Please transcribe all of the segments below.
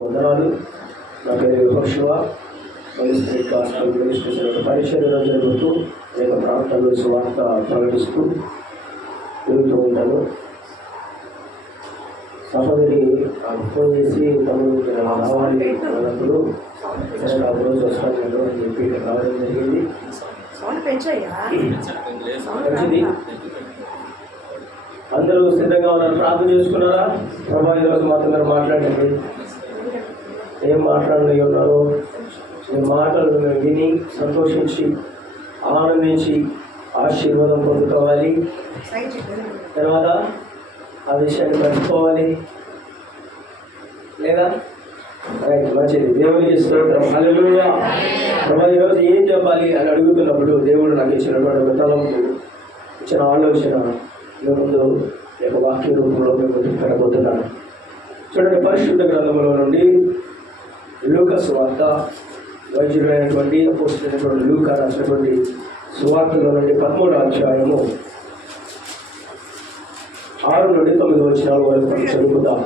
వందనాలు. నా పేరు విపక్షువ స్పిరిట్ హాస్పిటల్ మినిస్ట్రేషన్ యొక్క పరిచర్యలో జరుగుతూ అనేక ప్రాంతాల్లో సువార్త ప్రకటిస్తూ తిరుగుతూ ఉంటాను. సహోదరి ఫోన్ చేసి తమకు రావాలి అన్నప్పుడు సరే ఆ రోజు వస్తాను అని చెప్పి రావడం జరిగింది. మంచిది. అందరూ సిద్ధంగా ఉన్నారు. ప్రార్థన చేసుకున్నారా? ప్రభా ఈరోజు మాత్రం మాట్లాడండి. ఏం మాట్లాడి ఉన్నారో మీ మాటలు మేము విని సంతోషించి ఆనందించి ఆశీర్వాదం పొందుకోవాలి. తర్వాత ఆ విషయాన్ని మర్చిపోవాలి లేదా? రైట్, మంచిది. దేవునికి స్తోత్రం. హల్లెలూయా. ప్రభా ఈరోజు ఏం చెప్పాలి అని అడుగుతున్నప్పుడు దేవుడు నాకు ఇచ్చినటువంటి తలంపు, ఇచ్చిన ఆలోచన మీ ముందు యొక్క వాక్య రూపంలో మేము ముందుకు పెట్టబోతున్నాను. చూడండి, పరిశుద్ధ గ్రంథంలో నుండి లూకా సువార్త, వైద్యుడైనటువంటి అపోస్తలుడైనటువంటి లూకా రాసినటువంటి సువార్తలో నుండి 13వ అధ్యాయము 6 నుండి 9 వచనాల వరకు చదువుకుందాం.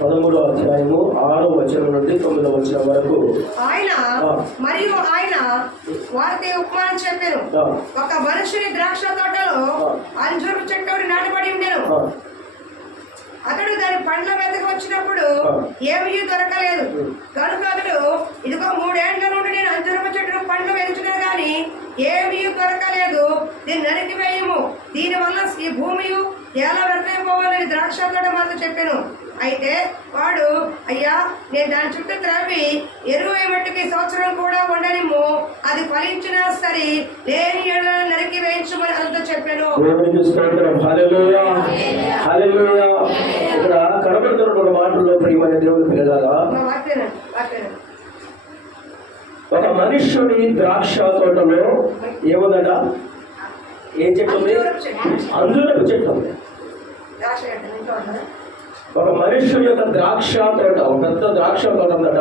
13వ అధ్యాయము 6వ వచనం నుండి 9వ వచనం వరకు. ఆయన వారితో ఉపమానం చెప్పారు. ఒక మనుషుని ద్రాక్ష తోటలో అంజూరపు చెట్టు నాటబడి ఉండేను. అతడు దాని పండ్ల మీదకి వచ్చినప్పుడు ఏమీ దొరకలేదు. కనుక అతడు, ఇదిగో 3 ఏళ్ల నుండి నేను అంజూరపు చెట్టును పండ్లు పెంచుకున్నా కానీ ఏమీ దొరకలేదు, దీన్ని నరికి వేయము, దీనివల్ల ఈ భూమి ఎలా వ్యర్థమైపోవాలని ద్రాక్ష తోట మాతో చెప్పాను. అయితే వాడు, అయ్యా, నేను దాని చుట్టూ త్రవ్వి ఎరువు మట్టుకి సంవత్సరం కూడా ఉండనిమ్ము, అది ఫలించినా సరే లేని ఏళ్ళను నరికి వేయించమని అంతా చెప్పాను. ఇక్కడ కనబడుతున్న మాటల్లో ప్రియమైన దేవుని పిల్లలారా, ఒక మనుష్యుడి ద్రాక్ష తోటలో ఏముందట? ఏం చెట్టు ఉంది? అంజూరపు చెట్టు ఉంది. ఒక మనుష్యుడి యొక్క ద్రాక్ష తోట, ఒక పెద్ద ద్రాక్ష తోట ఉందట.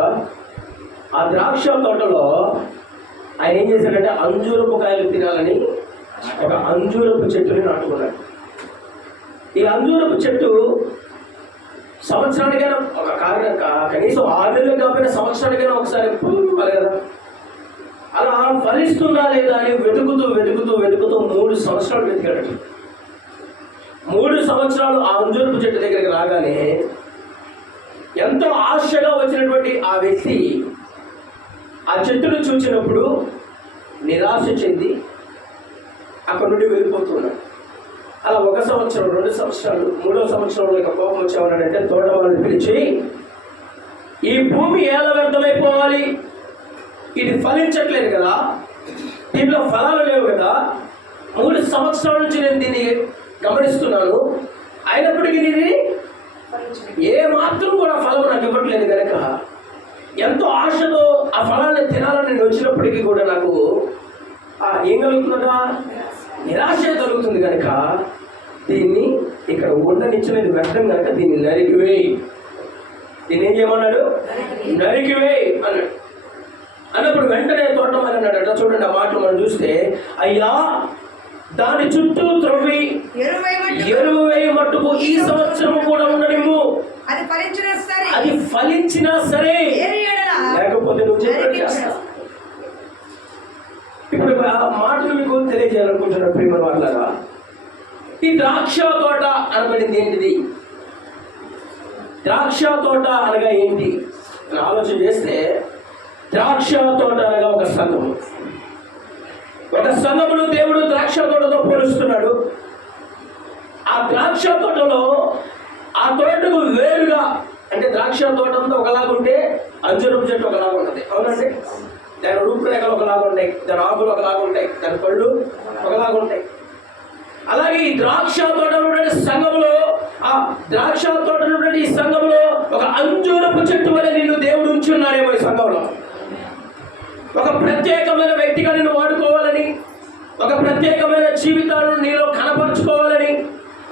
ఆ ద్రాక్ష తోటలో ఆయన ఏం చేశాడంటే అంజూరపు కాయలు తినాలని ఒక అంజూరపు చెట్టుని నాటుకున్నాడు. ఈ అంజూరపు చెట్టు సంవత్సరానికైనా ఒక కనీసం 6 నెలలు కాకపోయినా సంవత్సరానికైనా ఒకసారి పువ్వాలి కదా. అలా ఫలిస్తుందా లేదా అని వెతుకుతూ 3 సంవత్సరాలు వెతికాడు. 3 సంవత్సరాలు ఆ అంజూరపు చెట్టు దగ్గరికి రాగానే ఎంతో ఆశగా వచ్చినటువంటి ఆ వ్యక్తి ఆ చెట్టును చూసినప్పుడు నిరాశ చెంది అక్కడి నుండి వెళ్ళిపోతున్నాడు. అలా 1 సంవత్సరం, 2 సంవత్సరాలు, 3వ సంవత్సరంలో ఇక కోపం వచ్చేవాడంటే తోట వాళ్ళని పిలిచి, ఈ భూమి ఎలా వ్యర్థమైపోవాలి? ఇది ఫలించట్లేదు కదా, దీంట్లో ఫలాలు లేవు కదా, 3 సంవత్సరాల నుంచి నేను దీన్ని గమనిస్తున్నాను, అయినప్పటికీ ఇది ఏ మాత్రం కూడా ఫలం నాకు ఇవ్వట్లేదు కనుక ఎంతో ఆశతో ఆ ఫలాన్ని తినాలని నేను వచ్చినప్పటికీ కూడా నాకు ఏం కలుగుతుందా? నిరాశ కలుగుతుంది కనుక దీన్ని ఇక్కడ ఉండనిచ్చలేదు వ్యర్థం కనుక దీన్ని నరికివేయి. దీన్ని ఏం చేయమన్నాడు? నరికివేయి అన్నాడు. అన్నప్పుడు వెంటనే తోటమాలి అన్నాడట. చూడండి ఆ మాటలు మనం చూస్తే, అయ్యా, దాని చుట్టూ త్రవ్వి ఎరువు వేయి మట్టుకు ఈ సంవత్సరం కూడా ఉండనిమ్ము, అది ఫలించినా సరే లేకపోతే నువ్వు చేస్తా. ఇప్పుడు ఆ మాటలు మీకు తెలియజేయాలనుకుంటున్నాను ప్రియమైన వాళ్ళగా. ఈ ద్రాక్ష తోట అనబడింది ఏంటిది? ద్రాక్ష తోట అనగా ఏంటి అని ఆలోచన చేస్తే, ద్రాక్ష తోట అనగా ఒక సంఘము. ఒక సంఘమును దేవుడు ద్రాక్ష తోటతో పోలుస్తున్నాడు. ఆ ద్రాక్ష తోటలో ఆ తోటకు వేరుగా, అంటే ద్రాక్ష తోట అంతా ఒకలాగుంటే అంజూరపు చెట్టు ఒకలాగా ఉంటుంది, అవునండి. దాని రూపురేఖలు ఒకలాగా ఉంటాయి, దాని ఆకులు ఒకలాగా ఉంటాయి, దాని పళ్ళు ఒకలాగా ఉంటాయి. అలాగే ఈ ద్రాక్ష తోట సంఘంలో, ఆ ద్రాక్ష తోట ఈ సంఘంలో ఒక అంజూరపు చెట్టు వల్ల నిన్ను దేవుడు ఉంచున్నాడేమో. ఈ సంఘంలో ఒక ప్రత్యేకమైన వ్యక్తిగా నిన్ను వాడుకోవాలని, ఒక ప్రత్యేకమైన జీవితాలను నీలో కనపరుచుకోవాలని,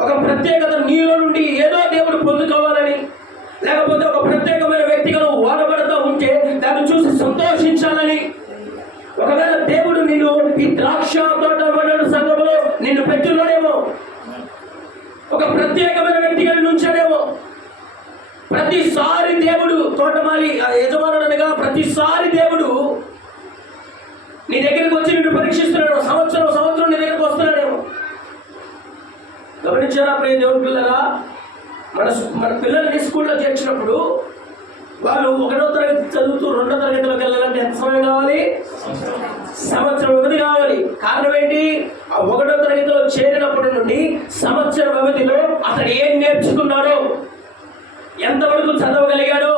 ఒక ప్రత్యేకత నీలో నుండి ఏదో దేవుడు పొందుకోవాలని, లేకపోతే ఒక ప్రత్యేకమైన వ్యక్తిగా నువ్వు వాడబడుతూ ఉంటే దాన్ని చూసి సంతోషించాలని, ఒకవేళ దేవుడు నిన్ను ఈ ద్రాక్ష తోట సంఘంలో నిన్ను పెట్టున్నాడేమో, ఒక ప్రత్యేకమైన వ్యక్తిగా నుంచాడేమో. ప్రతిసారి దేవుడు తోటమాలి యజమానుడు అనగా ప్రతిసారి దేవుడు నీ దగ్గరికి వచ్చి నిన్ను పరీక్షిస్తున్నాడు. సంవత్సరం నీ దగ్గరికి వస్తున్నాడేమో. గమనించారా ప్రియ దేవుడి పిల్లరా? మన పిల్లల్ని స్కూల్లో చేర్చినప్పుడు వాళ్ళు 1వ తరగతి చదువుతూ 2వ తరగతిలోకి వెళ్ళాలంటే ఎంత సమయం కావాలి? సంవత్సరం వ్యవధి కావాలి. కారణం ఏంటి? ఆ 1వ తరగతిలో చేరినప్పటి నుండి సంవత్సర వ్యవధిలో అతడు ఏం నేర్చుకున్నాడో, ఎంతవరకు చదవగలిగాడో,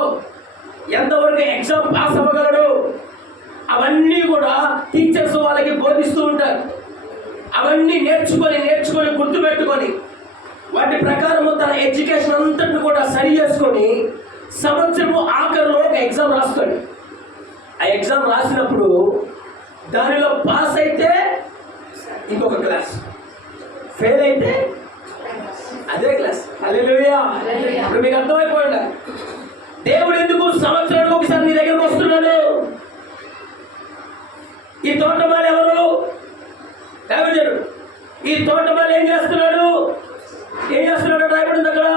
ఎంతవరకు ఎగ్జామ్ పాస్ అవ్వగలడో అవన్నీ కూడా టీచర్స్ వాళ్ళకి బోధిస్తూ ఉంటారు. అవన్నీ నేర్చుకొని గుర్తుపెట్టుకొని వాటి ప్రకారము తన ఎడ్యుకేషన్ అంతటిని కూడా సరి చేసుకొని సంవత్సరము ఆఖరిలో ఒక ఎగ్జామ్ రాస్తాడు. ఆ ఎగ్జామ్ రాసినప్పుడు దానిలో పాస్ అయితే ఇంకొక క్లాస్, ఫెయిల్ అయితే అదే క్లాస్. హల్లెలూయా! ఇప్పుడు మీకు అర్థమైపోయిందా దేవుడు ఎందుకు సంవత్సరానికి ఒకసారి నీ దగ్గరకు వస్తున్నాడు? ఈ తోటమాలి ఎవరు? దైవజనుడు. ఈ తోటమాలి ఏం చేస్తున్నాడు రాయబడింది అక్కడ.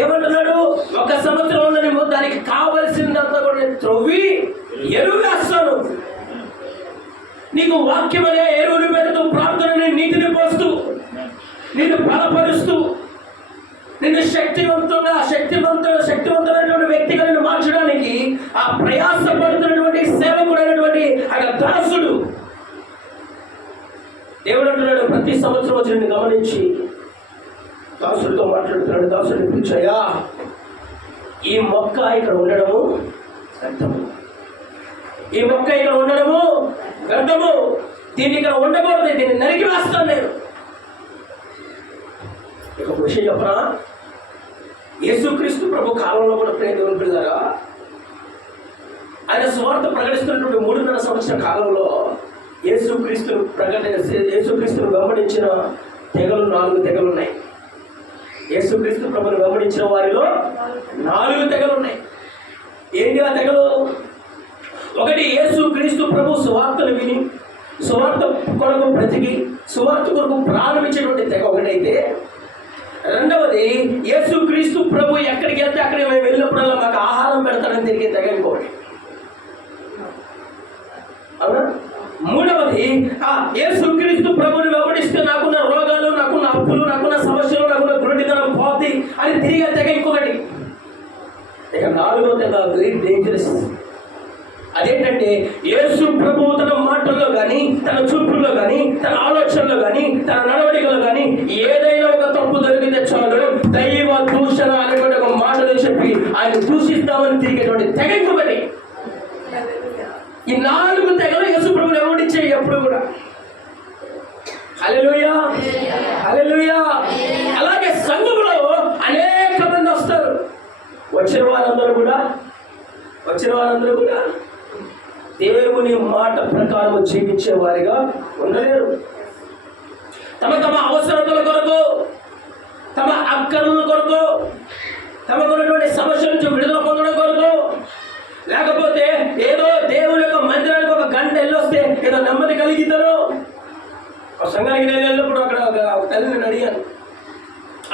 ఏమంటున్నాడు? 1 సంవత్సరం ఉన్నది, దానికి కావలసిందంతా కూడా నేను త్రవ్వి ఎరువు వేస్తాను. నీకు వాక్యం అనే ఎరువులు పెడుతూ, ప్రార్థనని నీటిని పోస్తూ, నిన్ను బలపరుస్తూ, నిన్ను శక్తివంతమైనటువంటి వ్యక్తిగా నిన్ను మార్చడానికి ఆ ప్రయాసపడుతున్నటువంటి సేవకుడైనటువంటి ఆ దాసుడు దేవుడు అంటున్నాడు, ప్రతి సంవత్సరం వచ్చి నిన్ను గమనించి దాసుడితో మాట్లాడుతున్నాడు. దాసుడిని పిలిచాయా, ఈ మొక్క ఇక్కడ ఉండడము వ్యర్థము, ఈ మొక్క ఇక్కడ ఉండడము వ్యర్థము, దీన్ని ఇక్కడ ఉండకూడదు, దీన్ని నరికి వేస్తాను నేను. ఒక విషయం చెప్పనా? యేసుక్రీస్తు ప్రభు కాలంలో కూడా దేవుని పిల్లారా, ఆయన సువార్త ప్రకటిస్తున్నటువంటి 3.5 సంవత్సరాల కాలంలో యేసుక్రీస్తును వెంబడించిన తెగలు 4 తెగలు ఉన్నాయి. యేసుక్రీస్తు ప్రభుని వెంబడించిన వారిలో 4 తెగలు ఉన్నాయి. ఏంటి ఆ తెగలు? ఒకటి, యేసుక్రీస్తు ప్రభు సువార్తను విని సువార్త కొరకు బ్రతికి సువార్త కొరకు ప్రారంభించినటువంటి తెగ ఒకటైతే, రెండవది యేసుక్రీస్తు ప్రభు ఎక్కడికి వెళ్తే అక్కడికి మేము వెళ్ళినప్పుడల్లా మాకు ఆహారం పెడతాడని తిరిగి తెగ ఇంకోటి. అవునా? మూడవది, యేసుక్రీస్తు ప్రభుని వెంబడిస్తే నాకున్న రోగాలు, నాకున్న అప్పులు, నాకున్న సమస్యలు, నాకున్న గురుడితనం పోతి అని తిరిగి తెగ ఇంకొకటి. ఇక 4వ తెగ వెరీ డేంజరస్. అదేంటంటే యేసు ప్రభువు తన మాటల్లో కానీ, తన చూపుల్లో కానీ, తన ఆలోచనలో కానీ, తన నడవడికలో కానీ ఏదైనా ఒక తప్పు దొరికితే చాలు దైవ దూషణ అనేటువంటి ఒక మాటలు చెప్పి ఆయన దూషిస్తామని తిరిగేటువంటి తెగ ఇంకొకటి. ఈ 4 తెగలు యేసు ప్రభువుని వెంబడించాయి ఎప్పుడు కూడా. హల్లెలూయా! హల్లెలూయా! అలాగే సంఘములో అనేక మంది వస్తారు. వచ్చిన వారందరూ కూడా దేవుని మాట ప్రకారం జీవించే వారిగా ఉండలేరు. తమ అవసరతల కొరకు, తమ అక్కర్ల కొరకు, తమకున్నటువంటి సమస్యల నుంచి విడుదల పొందడం కొరకు, లేకపోతే ఏదో దేవుని యొక్క మందిరానికి ఒక గంట వెళ్ళొస్తే ఏదో నెమ్మది కలిగిద్దరు. ఒక సంఘానికి నేను వెళ్ళినప్పుడు అక్కడ ఒక తల్లిని అడిగాను.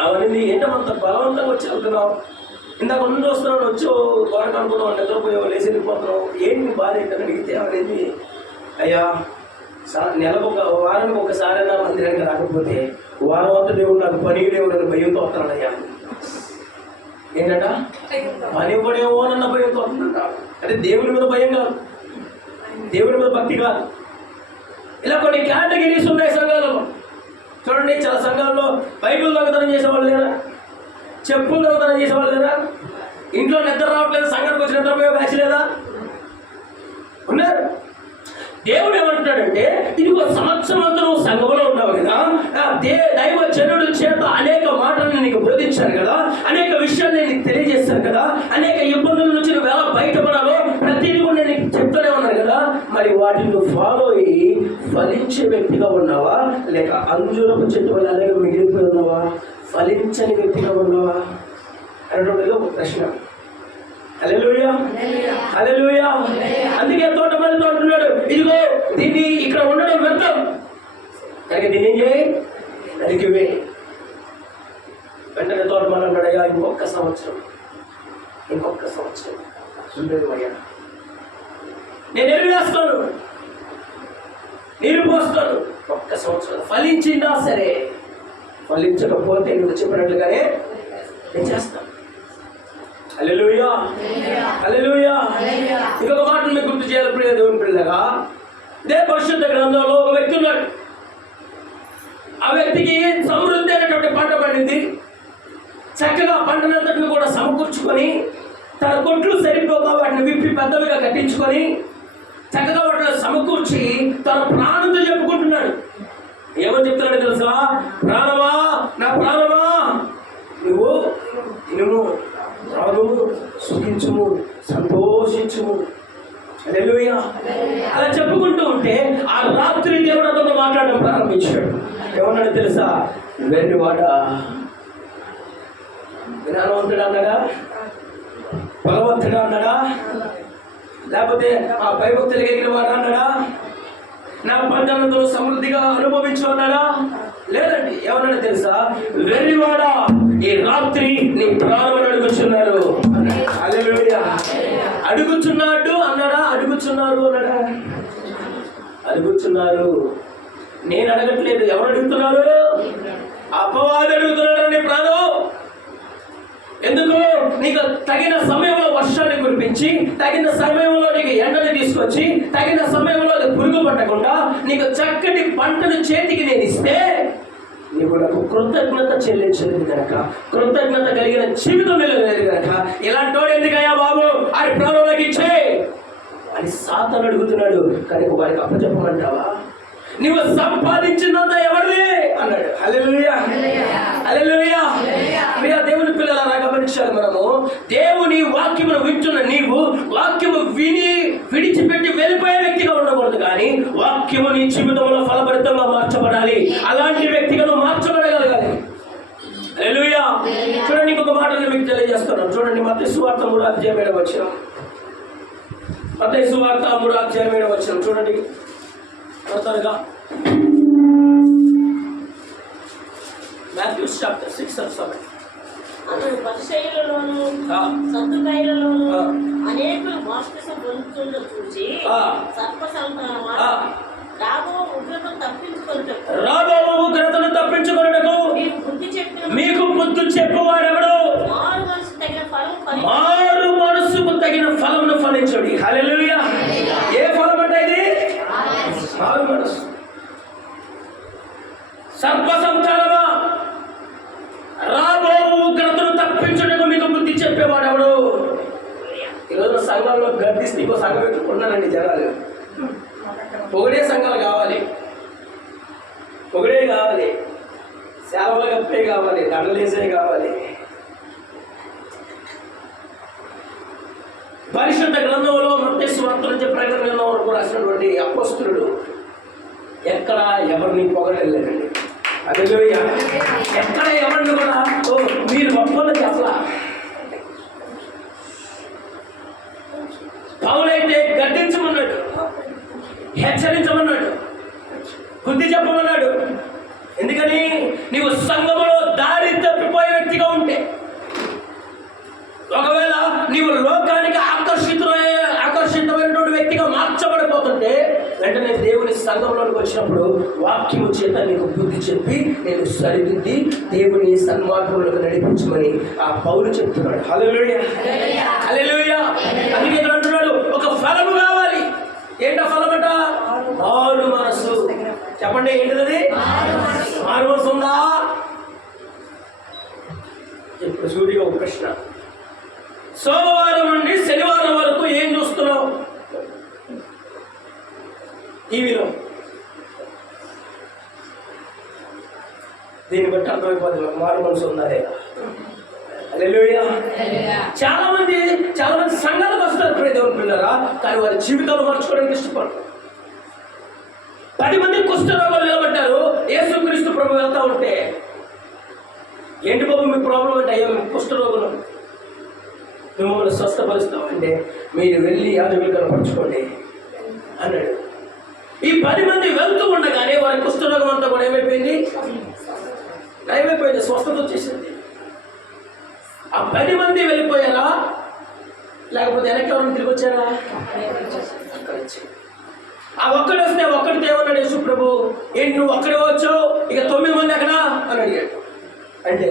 అవన్నీ ఏంటంత బలవంతంగా వచ్చి వెళ్తున్నావు, ఇందాక ముందు వస్తున్నాడు, వచ్చో గోడకు అనుకున్నావు, నిద్రపోయావు, లేచి వెళ్ళిపోతున్నావు, ఏంటి బాధ ఏంటని అడిగితే అనేది, అయ్యా వారానికి ఒకసారైనా మందిరానికి రాకపోతే వారం అంతా దేవుడు నాకు పని దేవుడు భయంతో వస్తున్నాడయ్యా. ఏంటంట? పని ఇవ్వడేమో అన్న భయంతో వస్తుందంట. అంటే దేవుడి మీద భయం కాదు, దేవుడి మీద భక్తి కాదు. ఇలా కొన్ని కేటగిరీస్ ఉన్నాయి సంఘాలలో. చూడండి, చాలా సంఘాల్లో బైబిల్ దొంగతనం చేసేవాళ్ళు లేరా? చెప్పులు దొంగతనం చేసేవాళ్ళు లేరా? ఇంట్లో నిద్ర రావట్లేదు, సంఘానికి వచ్చి నిద్రపోయే బ్యాచ్ లేదా? ఉన్నారు. దేవుడు ఏమంటున్నాడంటే, ఇదిగో సంవత్సరం అంతా నువ్వు సంఘంలో ఉన్నావు కదా, దైవ జనుడు చేత అనేక మాటలను నీకు బోధించాను కదా, అనేక విషయాలు నేను నీకు తెలియజేస్తాను కదా, అనేక ఇబ్బందుల నుంచి నువ్వు ఎలా బయటపడాలో ప్రతిదీ కూడా నేను నీకు చెప్తూనే ఉన్నాను కదా. మరి వాటిని నువ్వు ఫాలో అయ్యి ఫలించే వ్యక్తిగా ఉన్నావా, లేక అంజూరపు చెట్టు వల్ల అలాగే మిగిలిపోయి ఉన్నావా, ఫలించని వ్యక్తిగా ఉన్నావా అనేటువంటి ఒక ప్రశ్న. హల్లెలూయా! హల్లెలూయా! అందుకే తోటమాలితో అంటున్నాడు, ఇదిగో దీన్ని ఇక్కడ ఉండడం వ్యర్థం, కనుక దీన్ని ఏం చేయి, నరికివే. వెంటనే తోటమాలి అన్నాడయ్యా, ఇంకొక సంవత్సరం ఇంకొక సంవత్సరం సుందరమయ్యా, నేను ఎరువేస్తాను, నీరు పోస్తాను, ఒక్క సంవత్సరం ఫలించిందా సరే, ఫలించకపోతే నువ్వు చెప్పినట్లుగానే నేను చేస్తాను. హల్లెలూయా, హల్లెలూయా. ఇంకొక మాటను మీకు గుర్తు చేయాలి ప్రియ దేవుని పిల్లగా. ఇదే పరిశుద్ధ గ్రంథంలో ఒక వ్యక్తి ఉన్నాడు. ఆ వ్యక్తికి సమృద్ధి అయినటువంటి పంట పండింది. చక్కగా పంటనంతటిని కూడా సమకూర్చుకొని తన కొట్లు సరిపోక వాటిని విప్పి పెద్దవిగా కట్టించుకొని చక్కగా వాటిని సమకూర్చి తన ప్రాణంతో చెప్పుకుంటున్నాడు. ఏమని చెప్తున్నాడు తెలుసా? ప్రాణమా, నా ప్రాణమా, నువ్వు తినుము, త్రాగుము, సుఖించుము, సంతోషించుము. హల్లెలూయా. అలా చెప్పుకుంటూ ఉంటే ఆ రాత్రి దేవుడు అతను మాట్లాడడం ప్రారంభించాడు. ఏమన్నాడు తెలుసా? వెర్రివాడ, జ్ఞానవంతుడు అన్నాడా, బలవంతుడు అన్నాడా, లేకపోతే ఆ భయభక్తులు ఎగిన వాడు అన్నాడా, నా పంటలతో సమృద్ధిగా అనుభవించు అన్నాడా? లేదండి. ఏమన్నాడు తెలుసా? వెర్రివాడ, ఈ రాత్రి నీ ప్రాణం అడుగుచున్నారు. హల్లెలూయా. అడుగుచున్నాడు అన్నాడా? అడుగుచున్నారు అన్నాడా? అడుగుచున్నారు. నేను అడగట్లేదు. ఎవరు అడుగుతున్నారు? అపవాది అడుగుతున్నాడు నీ ప్రాణం. ఎందుకు? నీకు తగిన సమయంలో వర్షాన్ని కురిపించి, తగిన సమయంలో నీకు ఎండని తీసుకొచ్చి, తగిన సమయంలో పురుగు పట్టకుండా నీకు చక్కటి పంటను చేతికి నేను ఇస్తే నీకు నాకు కృతజ్ఞత చెల్లించలేదు కనుక, కృతజ్ఞత కలిగిన జీవితం వెళ్ళలేదు కనుక, ఇలాంటి వాడు ఎందుకయ్యా బాబు అని ప్రాణంలోకి ఇచ్చే అని సాతాను అడుగుతున్నాడు. కానీ వారికి అప్పచెప్పమంటావా? నువ్వు సంపాదించినంత ఎవరిది అన్నాడు. హల్లెలూయా, హల్లెలూయా. ప్రియ దేవుని పిల్లలారా గమనించాలి మనము. దేవుని వాక్యమును వింటున్న నీవు వాక్యము విని విడిచిపెట్టి వెళ్ళిపోయే వ్యక్తిగా ఉండకూడదు, కానీ వాక్యము నీ జీవితంలో ఫలభరితంగా మార్చబడాలి. అలాంటి వ్యక్తిగా నువ్వు మార్చబడగలగాలి. హల్లెలూయా. చూడండి, ఇంకొక మాటను మీకు తెలియజేస్తున్నాను. చూడండి, మత్తయి సువార్త 3వ అధ్యాయం వచ్చిన మత్తయి సువార్త 3వ అధ్యాయం వచ్చిన చూడండి త్వరగా. Matthew chapter 6 and 7. అతడు పరిసయ్యులలోను సద్దుకయ్యులలోను అనేకులు బాప్తిసం పొందుతుండ చూసి సర్ప సంతానమా, రాబో ఉగ్రతను తప్పించుకొనుటకు మీకు బుద్ధి చెప్పువాడెవడు? మారు మనసుకు తగిన ఫలమును ఫలించుడి. హల్లెలూయా. ఏ ఫలం అంటే ఇది? మారు మనసు. సర్ప సంతానమా, రాబో ఉగ్రతను తప్పించుటకు మీకు బుద్ధి చెప్పేవాడెవడు? ఈరోజు సంఘాల్లో గర్దిస్తే ఇంకో సంఘం పెట్టుకుంటున్నారండి జనాలు. పొగిడే సంఘాలు కావాలి, పొగిడే కావాలి, సేవలు కప్పే కావాలి, దండలేసే కావాలి. పరిశుద్ధ గ్రంథంలో మత్తయి సువార్త నుంచి ప్రకటన గ్రంథం వరకు రాసినటువంటి అపోస్తలుడు ఎక్కడ ఎవరిని పొగడలేదండి. హల్లెలూయా. ఎక్కడ ఎవరిని కూడా మీరు గొప్పలు చెప్పలా. పౌలైతే గద్దించమన్నాడు, హెచ్చరించమన్నాడు, బుద్ధి చెప్పమన్నాడు. ఎందుకని? నీవు సంఘములో దారి తప్పిపోయే వ్యక్తిగా ఉంటే, ఒకవేళ నీవు లోకానికి ఆకర్షితమైనటువంటి వ్యక్తిగా మార్చబడిపోతుంటే, వెంటనే దేవుని సంఘంలోకి వచ్చినప్పుడు వాక్యము చేత నీకు బుద్ధి చెప్పి నేను సరిదిద్ది దేవుని సన్మార్గంలోకి నడిపించమని ఆ పౌలు చెప్తున్నాడు. హల్లెలూయా, హల్లెలూయా. అందుకే ఇక్కడ అంటున్నాడు, ఒక ఫలము కావాలి. ఏంటో ఫలం అంట? మారు మనసు. చెప్పండి, ఏంటిది? మారు మనసు ఉందా? ఇప్పుడు సూటిగా ఒక ప్రశ్న. సోమవారం నుండి శనివారం వరకు ఏం చూస్తున్నావు టీవీలో? దీన్ని బట్టి అర్థమైపోతుంది మారు మనసు ఉందా లేదా. హల్లెలూయా. చాలా మంది సంఘాలకు వస్తారు ప్రియ దేవుని పిల్లరా, కానీ వారి జీవితాలు మార్చుకోవడానికి ఇష్టపడరు. 10 మంది కుష్ఠరోగులు నిలబడ్డారు. యేసుక్రీస్తు ప్రభు వెళ్తా ఉంటే, ఏంటి బాబు మీ ప్రాబ్లం అంటే? అయ్యో కుష్ఠరోగులు, మిమ్మల్ని స్వస్థపరుస్తాం అంటే మీరు వెళ్ళి యాజకులు కనపరచుకోండి అన్నాడు. ఈ 10 మంది వెళ్తూ ఉండగానే వారి కుష్ఠరోగం అంతా కూడా ఏమైపోయింది? నయమైపోయింది, స్వస్థత వచ్చేసింది. ఆ 10 మంది వెళ్ళిపోయారా? లేకపోతే వెనక్కి ఎవరైనా తిరిగి వచ్చారా? అక్కడ వచ్చారు. ఆ ఒక్కడు వస్తే ఒక్కడితో ఏమన్నాడు యేసు ప్రభు, ఏంటి నువ్వు ఒక్కడే వచ్చావు, ఇక 9 మంది ఎక్కడా అని అడిగాడు. అంటే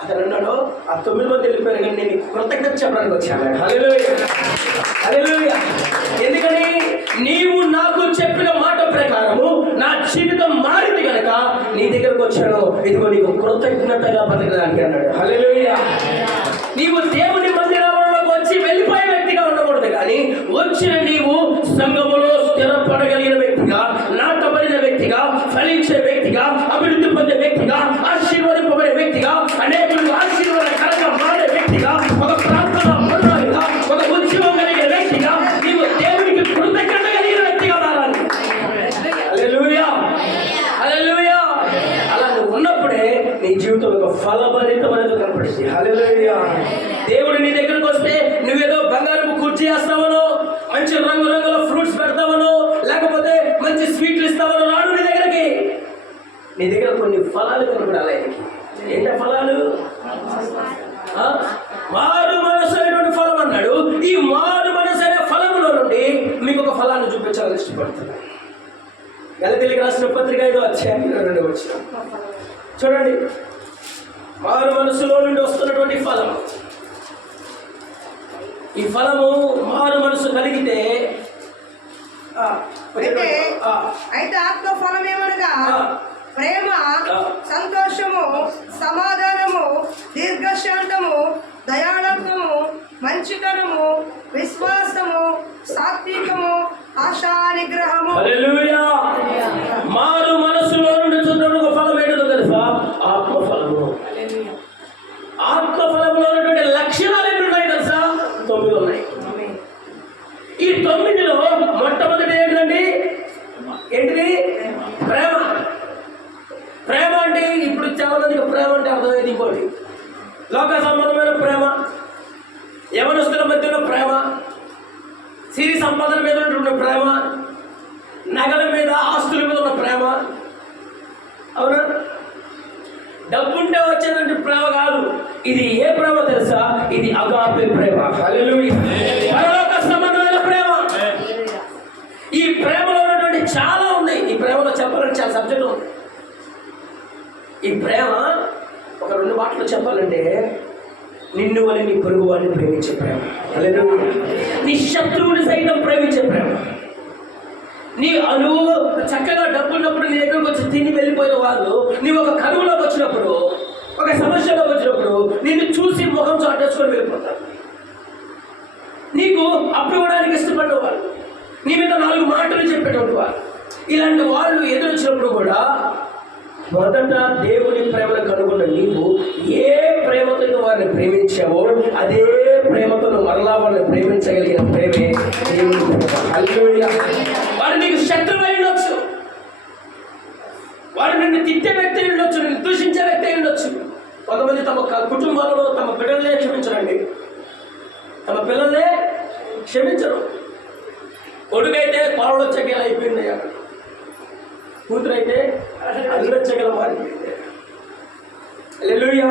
అతను అన్నాడు, ఆ 9 మంది వెళ్ళిపోయారు కానీ నేను కృతజ్ఞత చెప్పడానికి వచ్చాను. హల్లెలూయా, హల్లెలూయా. ఎందుకని? నీవు నాకు చెప్పిన మాట ప్రకారము నా జీవితం మారింది కనుక నీ దగ్గరకు వచ్చాను, ఇదిగో నీకు కృతజ్ఞతగా బతకడానికి అన్నాడు. హల్లెలూయా. నీవు దేవుని మందిరంలోకి వచ్చి వెళ్ళిపోయే వ్యక్తిగా ఉండకూడదు, కానీ వచ్చిన నీవు సంఘములో స్థిరపడగలిగిన వ్యక్తిగా, నాటబడిన వ్యక్తిగా, ఫలించే వ్యక్తిగా, అభివృద్ధి పొందే వ్యక్తిగా, ఆశీర్వదింపబడే వ్యక్తిగా, అనేకులకు ఆశీర్వాదకరంగా మారే వ్యక్తిగా, ఒక ప్రార్థన మొదలుగా, ఒక ఉద్యమం కలిగిన వ్యక్తిగా, నీవు దేవునికి కృతజ్ఞత కలిగిన వ్యక్తిగా మారాలి. హల్లెలూయా, హల్లెలూయా. అలా నువ్వు ఉన్నప్పుడే నీ జీవితం ఒక ఫలభరితమైనది కనపడింది. హల్లెలూయా. దేవుడు నీ దగ్గరకు వస్తే నువ్వేదో బంగారపు కుర్చీ చేస్తావనో, మంచి రంగురంగుల ఫ్రూట్స్ పెడతావనో, లేకపోతే మంచి స్వీట్లు ఇస్తావనో రాడు నీ దగ్గరికి. నీ దగ్గర కొన్ని ఫలాలు కనపడాలి ఆయనకి. ఏంట ఫలాలు? మారు మనసు అనేటువంటి ఫలం అన్నాడు. ఈ మారు మనసు అనే ఫలములో నుండి మీకు ఒక ఫలాన్ని చూపించాలని ఇష్టపడుతున్నాను. గలతీయులకు రాసిన పత్రిక 5వ అధ్యాయం 22వ వచనం చూడండి. మారు మనసులో నుండి వస్తున్నటువంటి ఫలం. ఈ ఫలము మారు మనసు కలిగితే అయితే ఆత్మ ఫలం ఏమనగా ప్రేమ, సంతోషము, సమాధానము, దీర్ఘశాంతము, దయాళత్వము, మంచితనము, విశ్వాసము, సాత్వికము, ఆశా నిగ్రహము. హల్లెలూయా. మారు మనసులో నుండి చూద్దాం ఒక ఫలం ఏంటో తెలుసా? ఆత్మఫలము. ఆత్మఫలంలో ఉన్నటువంటి లక్షణాలు ఎన్ని ఉన్నాయి తెలుసా? 9 ఉన్నాయి. ఈ 9లో మొట్టమొదటి ఏంటండి? ఏంటిది? ప్రేమ. ప్రేమ అంటే ఇప్పుడు చాలా మందికి ప్రేమ అంటే అర్థమైంది ఇంకోటి. లోక సంబంధమైన ప్రేమ, యవనస్తుల మధ్యలో ప్రేమ, సిరి సంపదల మీద ఉన్న ప్రేమ, నగల మీద ఆస్తుల మీద ఉన్న ప్రేమ. అవునా? డబ్బుంటే వచ్చేదంటే ప్రేమ కాదు. ఇది ఏ ప్రేమ తెలుసా? ఇది అగాపే ప్రేమ. హల్లెలూయా. పరలోక సంబంధమైన ప్రేమ. ఈ ప్రేమలో ఉన్నటువంటి చాలా ఉన్నాయి. ఈ ప్రేమలో చెప్పాలంటే చాలా సబ్జెక్టు ఉంది. ఈ ప్రేమ ఒక 2 మాటలు చెప్పాలంటే, నిన్ను వల్ల నీ పొరుగు వాడిని ప్రేమించే ప్రేమ. హల్లెలూయా. నీ శత్రువుని సైతం ప్రేమించే ప్రేమ. నీ అనువు చక్కగా డబ్బున్నప్పుడు నీ దగ్గరకు వచ్చి తిని వెళ్ళిపోయిన వాళ్ళు, నీవు ఒక కరువులోకి వచ్చినప్పుడు, ఒక సమస్యలోకి వచ్చినప్పుడు నిన్ను చూసి ముఖం చాటేసుకొని వెళ్ళిపోతారు. నీకు అప్పు ఇవ్వడానికి ఇష్టపడిన వాళ్ళు, నీ మీద 4 మాటలు చెప్పేటువంటి వాళ్ళు, ఇలాంటి వాళ్ళు ఎదురొచ్చినప్పుడు కూడా మొదట దేవుని ప్రేమను కనుగొన్న నీవు ఏ ప్రేమతో వారిని ప్రేమించావో అదే ప్రేమతో నువ్వు మరలా వారిని ప్రేమించగలిగిన ప్రేమే దేవుని ప్రేమ. హల్లెలూయా. వారు నీకు శత్రువై ఉండొచ్చు, వారు నిన్ను తిట్టే వ్యక్తి ఉండొచ్చు, నిన్ను దూషించే వ్యక్తి ఉండొచ్చు. కొంతమంది తమ కుటుంబాలలో తమ బిడ్డలనే క్షమించరండి, తమ పిల్లల్నే క్షమించరు. కొడుకైతే పావులు వచ్చేకేలా అయిపోయింది, కూతురైతే అల్లొచ్చగల మారిపోయింది. హల్లెలూయా.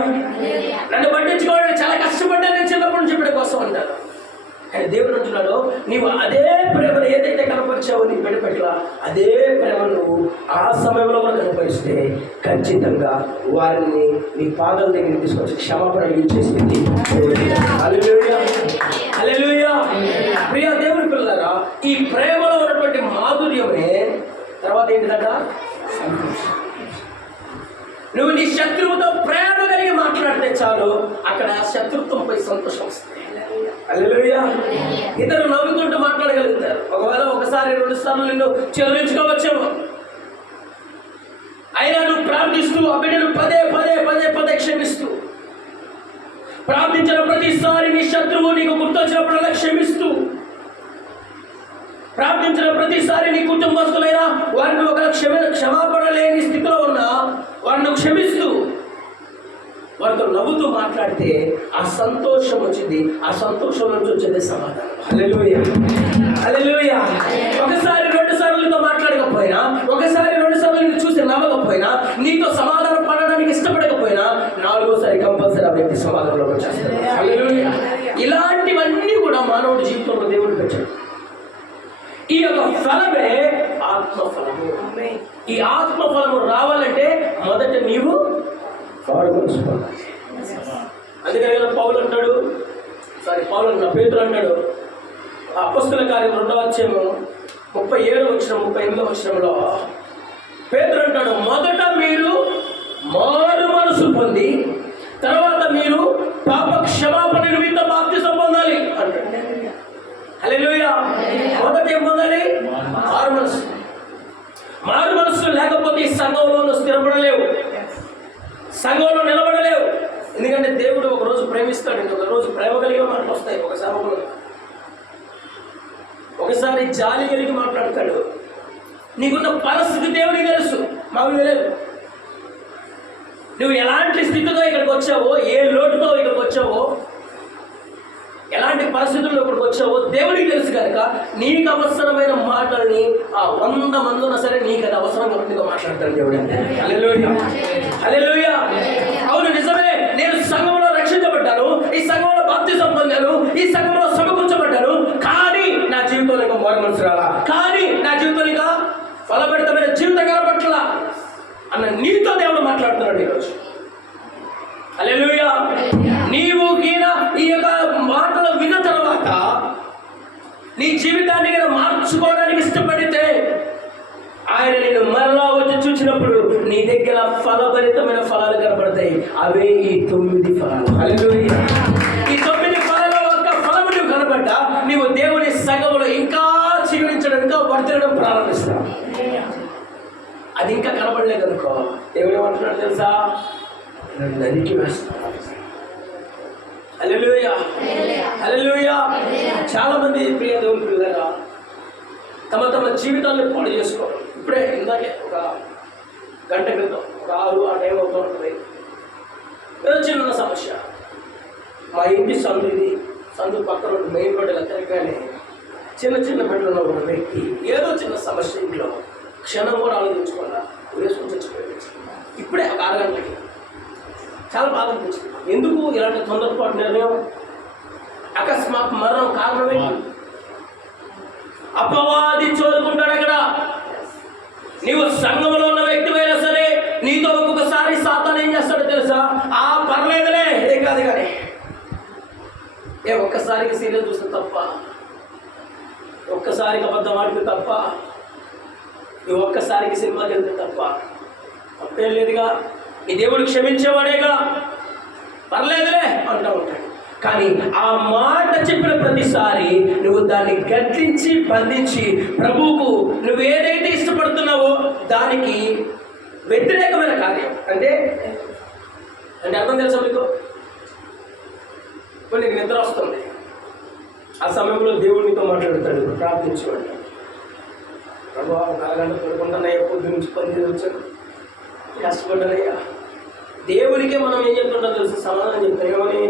నన్ను పట్టించుకోవడం చాలా కష్టపడ్డా నేను చిన్నప్పటి నుంచి ఇప్పటి కోసం అంటారు. కానీ దేవుడు అంటున్నాడు, నీవు అదే ప్రేమను ఏదైతే కనపరిచావో నీ బిడ్డ పట్ల, అదే ప్రేమను నువ్వు ఆ సమయంలో కూడా కనపరిస్తే ఖచ్చితంగా వారిని నీ పాదాల దగ్గర తీసుకొచ్చి క్షమాపణ ఇచ్చేసింది. హల్లెలూయా, హల్లెలూయా. ప్రియ దేవుని పిల్లలారా, ఈ ప్రేమలో ఉన్నటువంటి మాధుర్యమే తర్వాత ఏంటిదట? నువ్వు నీ శత్రువుతో ప్రేమ కలిగి మాట్లాడితే చాలు, అక్కడ శత్రుత్వంపై సంతోషం వస్తుంది. హల్లెలూయా. ఇద్దరు నవ్వుకుంటూ మాట్లాడగలుగుతారు. ఒకవేళ 1-2 సార్లు నిన్ను చెల్లించుకోవచ్చేమో, అయినా నువ్వు ప్రార్థిస్తూ ఆ బిడ్డను పదే క్షమిస్తూ, ప్రార్థించిన ప్రతిసారి నీ శత్రువు నీకు గుర్తొచ్చినప్పుడల్లా క్షమిస్తూ, ప్రార్థించిన ప్రతిసారి నీ కుటుంబస్తులైనా వారిని ఒక క్షమాపణ లేని స్థితిలో ఉన్నా వారిని క్షమిస్తూ వారితో నవ్వుతూ మాట్లాడితే ఆ సంతోషం వచ్చింది. ఆ సంతోషం నుంచి వచ్చేది సమాధానం. హల్లెలూయా, హల్లెలూయా. 1-2 సార్లు మాట్లాడకపోయినా, 1-2 సార్లు చూసి నవ్వకపోయినా, నీతో సమాధానం పడడానికి ఇష్టపడకపోయినా, 4వ సారి కంపల్సరీ ఆ వ్యక్తి సమాధానంలోకి వచ్చేస్తాడు. హల్లెలూయా. ఇలాంటివన్నీ కూడా మానవుడు జీవితంలో దేవుడు పెట్టాడు. ఈ యొక్క ఫలమే ఆత్మఫలము. ఈ ఆత్మఫలము రావాలంటే మొదట నీవు పాడుకొలుసుకోవాలి. అందుకని కదా పౌలు అంటాడు, పేతురు అంటాడు, అపొస్తలుల కార్యం 2వ అధ్యాయము 37 వచనంలో పేతురు అంటాడు, మొదట మీరు మారు మనసు పొంది తర్వాత మీరు పాప క్షమాపణ నిమిత్తం బాప్తిసం పొందాలి అంటాడు. హల్లెలూయా. మొదట ఏం పొందాలి? మారు మనసు లేకపోతే ఈ సంఘంలో స్థిరపడలేవు, సంఘంలో నిలబడలేవు. ఎందుకంటే దేవుడు ఒకరోజు ప్రేమిస్తాడు, ఒకరోజు ప్రేమ కలిగిన మాటలు వస్తాయి, ఒక సేవకులు ఒకసారి జాలి కలిగి మాట్లాడతాడు. నీకున్న పరిస్థితి దేవుడికి తెలుసు, మాకు తెలియదు. నువ్వు ఎలాంటి స్థితితో ఇక్కడికి వచ్చావో, ఏ లోటుతో ఇక్కడికి వచ్చావో, ఎలాంటి పరిస్థితుల్లో ఇక్కడికి వచ్చావో దేవుడికి తెలుసు కనుక నీకు అవసరమైన మాటల్ని ఆ 100 మంది ఉన్నా సరే నీకు అది అవసరం కాబట్టి మాట్లాడతాడు దేవుడు. హల్లెలూయా, హల్లెలూయా. అవును, నిజమే. నేను సంఘంలో రక్షించబడ్డాను, ఈ సంఘంలో బాప్తిసం పొందాను, ఈ సంఘంలో సమకూర్చబడ్డాను, కానీ నా జీవితంలో ఇంకా మారు మనసు రాలా, కానీ నా జీవితంలో ఇంకా ఫలభరితమైన జీవితకాల పట్ల అన్న నీతో దేవుడు మాట్లాడుతున్నాడు ఈరోజు. హల్లెలూయా. నీవు ఈ యొక్క మాటలు విన్న తర్వాత నీ జీవితాన్ని మార్చుకోవడానికి ఇష్టపడితే ఆయన నేను మరలా వచ్చి చూసినప్పుడు నీ దగ్గర ఫలభరితమైన ఫలాలు కనబడతాయి. అవే ఈ 9 ఫలాలు. హల్లెలూయా. ఈ 9 ఫలాల ఒక ఫలము నువ్వు కనబడ్డా నీవు దేవుని సంఘములో ఇంకా చిగురించడం, ఇంకా వర్తిల్లడం ప్రారంభిస్తావు. అది ఇంకా కనబడలేదు అనుకో, దేవుడు ఏమంటున్నాడు తెలుసా? నరికి వేస్తాను. హల్లెలూయా, హల్లెలూయా. చాలా మంది ప్రియ దేవుని పిల్లగా తమ జీవితాన్ని పాడు చేసుకోవాలి. ఇప్పుడే ఇందాకే ఒక గంట క్రితం, ఒక 6 ఆ టైం అవుతూ ఉంటుంది, ఏదో చిన్న సమస్య. మా ఇంటి సందు పక్కన మెయిన్ రోడ్డుగా తిరగగానే చిన్న బిడ్డలు ఉన్న ఒక వ్యక్తి ఏదో చిన్న సమస్య ఇంట్లో క్షణం కూడా ఆలోచించుకోవాలా వేసుకొని చచ్చిపోయాడు. ఇప్పుడే ఒక 6 గంటలకి. చాలా బాధ అనిపించింది. ఎందుకు ఇలాంటి తొందరపాటు నిర్ణయం, అకస్మాత్ మరణం కారణమే? అపవాది చోరుకుంటాడు అక్కడ. నీవు సంఘంలో ఉన్న వ్యక్తివైనా సరే నీతో ఒక్కొక్కసారి సాతాను ఏం చేస్తాడో తెలుసా? పర్లేదులే, ఏం కాదు కానీ ఒక్కసారికి సీరియల్ చూస్తే తప్ప, ఒక్కసారికి అబద్ధం ఆడితే తప్ప, ఒక్కసారికి సినిమాకి వెళ్తే తప్ప తప్పేం లేదుగా, నీ దేవుడు క్షమించేవాడేగా, పర్లేదులే అంటూ ఉంటాడు. కానీ ఆ మాట చెప్పిన ప్రతిసారి నువ్వు దాన్ని గద్దించి బంధించి ప్రభువుకు నువ్వు ఏదైతే ఇష్టపడుతున్నావో దానికి వ్యతిరేకమైన కార్యం అంటే అర్థం తెలుసా మీకు? ఇప్పుడు నీకు నిద్ర వస్తుంది, ఆ సమయంలో దేవుడు నీతో మాట్లాడతాడు, ప్రార్థించుకోండి. ప్రభు 4 గంటలు పడుకుంటున్నాయా, పొద్దు నుంచి 10 వచ్చాను, కష్టపడ్డానయ్యా. దేవుడికే మనం ఏం చెప్తుంటాం తెలుసు? సమాధానం చెప్తాం, ఏమని?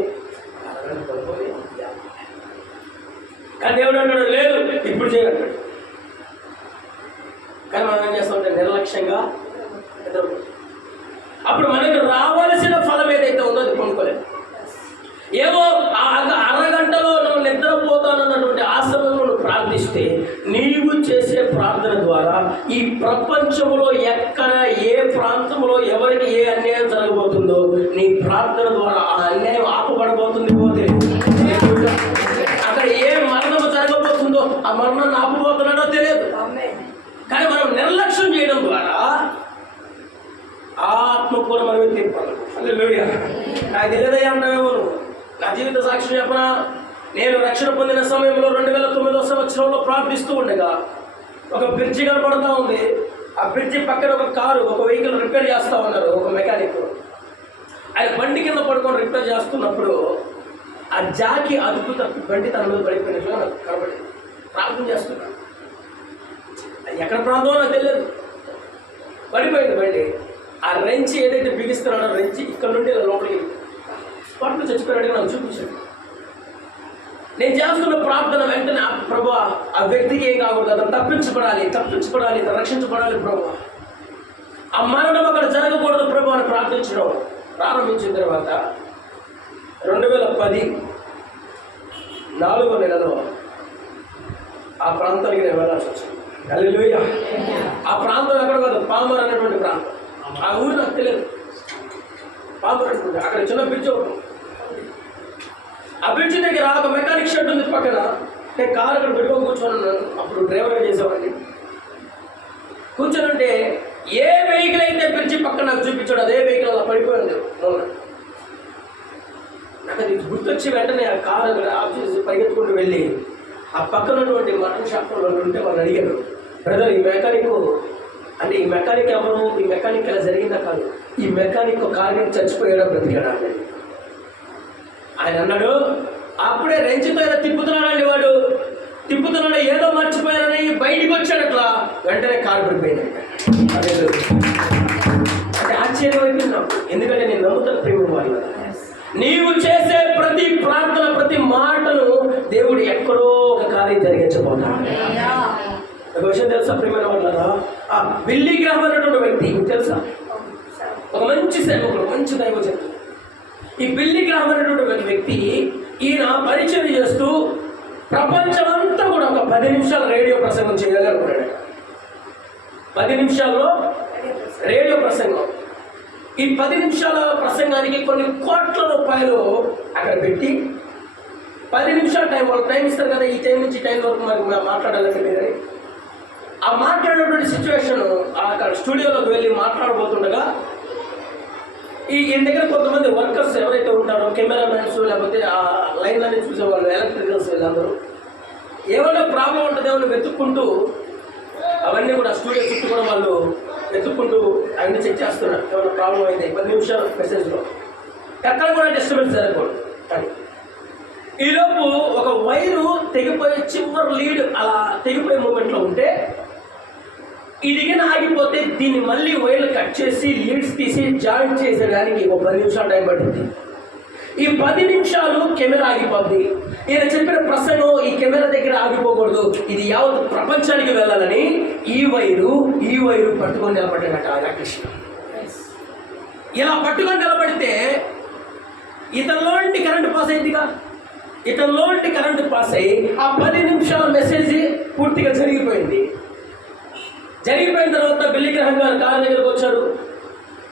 పడుకోని. కానీ దేవుడు అంటాడు లేదు ఇప్పుడు చేయగలడు. కానీ మనం ఏం చేస్తామంటే నిర్లక్ష్యంగా నిద్రపోతాం. అప్పుడు మనకు రావాల్సిన ఫలం ఏదైతే ఉందో అది పొందుకోలేదు. ఏవో అరగంటలో నువ్వు నిద్రపోతానన్నటువంటి ఆశలో నువ్వు ప్రార్థిస్తే నీవు చేసే ప్రార్థన ద్వారా ఈ ప్రపంచంలో ఎక్కడ ఏ ప్రాంతంలో ఎవరికి ఏ అన్యాయం జరగబోతుందో నీ ప్రార్థన ద్వారా ఆ అన్యాయం ఆపబడబోతుంది. పోతే అక్కడ ఏ మరణం జరగబోతుందో ఆ మరణాన్ని ఆపబోతున్నాడో తెలియదు. కానీ మనం నిర్లక్ష్యం చేయడం ద్వారా ఆత్మకూర మనమే తీర్పాలి. హల్లెలూయా. నాకు తెలియదయ్యా అంటావేమో నువ్వు. నా జీవిత సాక్ష్యం చెప్పనా? నేను రక్షణ పొందిన సమయంలో 2009వ సంవత్సరంలో ప్రార్థిస్తూ ఉండగా ఒక బ్రిడ్జి కనపడుతూ ఉంది. ఆ బ్రిడ్జి పక్కన ఒక వెహికల్ రిపేర్ చేస్తూ ఉన్నారు, ఒక మెకానిక్. ఆయన బండి కింద పడుకొని రిపేర్ చేస్తున్నప్పుడు ఆ జాకి అదుపు తప్పి బండి తన మీద పడిపోయినట్లుగా నాకు కనబడింది. ప్రార్థన చేస్తున్నాను, ఎక్కడ ప్రాంతం నాకు తెలియదు, పడిపోయింది బండి. ఆ రెంచి ఏదైతే బిగిస్తున్నాడో రెంచి ఇక్కడ నుండి లోపలికి స్పాట్లో చచ్చిపోయాడు నాకు చూపించాడు. నేను చేస్తున్న ప్రార్థన వెంటనే ప్రభు ఆ వ్యక్తికి ఏం కాకూడదు, అతను తప్పించబడాలి, అతను రక్షించబడాలి ప్రభు, ఆ మరణం అక్కడ జరగకూడదు ప్రభు అని ప్రార్థించడం ప్రారంభించిన తర్వాత 2010 4వ నెలలో ఆ ప్రాంతానికి నేను వెళ్ళాల్సి వచ్చింది. హల్లెలూయా. ఆ ప్రాంతం ఎక్కడ కాదు, పామర్ అనేటువంటి ప్రాంతం. ఆ ఊరు నాకు తెలియదు. పామర్ అనుకుంటా. అక్కడ చిన్న బ్రిడ్జ్ ఒకటి, ఆ బ్రిడ్జ్ దగ్గర ఒక మెకానిక్ షెడ్ ఉంది పక్కన. నేను కారు అక్కడ పెట్టుకొని కూర్చొని ఉన్నాను. అప్పుడు డ్రైవర్గా చేసేవాడిని. కూర్చొని ఉంటే ఏ వెహికల్ అయితే బ్రిడ్జి పక్కన నాకు చూపించాడు అదే వెహికల్ అలా పడిపోయింది. నాకు అది గుర్తొచ్చి వెంటనే ఆ కారు ఆఫ్ చేసి పరిగెత్తుకుంటూ వెళ్ళి ఆ పక్కన ఉన్నటువంటి మటన్ షాప్లో ఉంటే వాళ్ళు అడిగారు, బ్రదర్ ఈ మెకానిక్ అంటే ఈ మెకానిక్ ఎవరు, ఈ మెకానిక్ ఇలా జరిగిందా కాదు, ఈ మెకానిక్ కారు చచ్చిపోయాడా బ్రతికాడా అని. ఆయన అన్నాడు, అప్పుడే రెంచుతో ఏదో తిప్పుతున్నాడండి వాడు, తిప్పుతున్నాడు ఏదో మర్చిపోయారని బయటికి వచ్చాడు. అట్లా వెంటనే కారు పడిపోయింది. అంటే ఆశ్చర్యం అయిపోయింది నాకు. ఎందుకంటే నేను నమ్ముతాను ప్రేమ వాళ్ళ, నీవు చేసే ప్రతి ప్రార్థన ప్రతి మాటను దేవుడు ఎక్కడో ఒక కార్యం జరిగించబోతాడు. ఒక విషయం తెలుసా ప్రియమైన వాళ్ళరా, ఆ బిల్లీ గ్రాహం అనేటువంటి వ్యక్తి మీకు తెలుసా, ఒక మంచి సేవకుడు, మంచి దైవజనుడు. ఈ బిల్లీ గ్రాహం అనేటువంటి వ్యక్తి ఈయన పరిచయం చేస్తూ ప్రపంచమంతా కూడా ఒక 10 నిమిషాల రేడియో ప్రసంగం చేయగలుగుతాడు. 10 నిమిషాల్లో రేడియో ప్రసంగం. ఈ 10 నిమిషాల ప్రసంగానికి కొన్ని కోట్ల రూపాయలు అక్కడ పెట్టి 10 నిమిషాల టైం, వాళ్ళకి టైం ఇస్తారు కదా, ఈ టైం నుంచి టైం వరకు మరి మాట్లాడాలంటే మీరు ఆ మాట్లాడేటువంటి సిచ్యువేషన్ అక్కడ స్టూడియోలోకి వెళ్ళి మాట్లాడబోతుండగా ఈయన దగ్గర కొంతమంది వర్కర్స్ ఎవరైతే ఉంటారో, కెమెరామెన్స్ లేకపోతే ఆ లైన్లన్నీ చూసేవాళ్ళు, ఎలక్ట్రికల్స్, వీళ్ళందరూ ఏమైనా ప్రాబ్లం ఉంటుందేమో వెతుక్కుంటూ అవన్నీ కూడా స్టూడియో చుట్టూ కూడా వాళ్ళు వెతుక్కుంటూ అవన్నీ చెక్ చేస్తున్నారు. ఏమైనా ప్రాబ్లం అయితే 10 నిమిషాల మెసేజ్లో ఎక్కడ కూడా డిస్టర్బెన్స్ జరగకూడదు. కానీ ఈలోపు ఒక వైరు తెగిపోయి చివరి లీడ్ అలా తెగిపోయే మూమెంట్లో ఉంటే ఇదిగిన ఆగిపోతే దీన్ని మళ్ళీ వైర్లు కట్ చేసి లీడ్స్ తీసి జాయింట్ చేసేదానికి ఒక 10 నిమిషాలు టైం పడుతుంది. ఈ 10 నిమిషాలు కెమెరా ఆగిపోద్ది. ఈయన చెప్పిన ప్రసంగం ఈ కెమెరా దగ్గర ఆగిపోకూడదు, ఇది యావత్ ప్రపంచానికి వెళ్ళాలని ఈ వైరు పట్టుకొని నిలబడ్డాడట ఎలక్ట్రీషియన్. ఇలా పట్టుకొని నిలబడితే ఇతనిలోంటి కరెంటు పాస్ అయిందిగా, ఇతనిలోంటి కరెంటు పాస్ అయ్యి ఆ 10 నిమిషాల మెసేజ్ పూర్తిగా జరిగిపోయింది. జరిగిపోయిన తర్వాత బిల్లీ గ్రహం గారు కారు దగ్గరకు వచ్చాడు.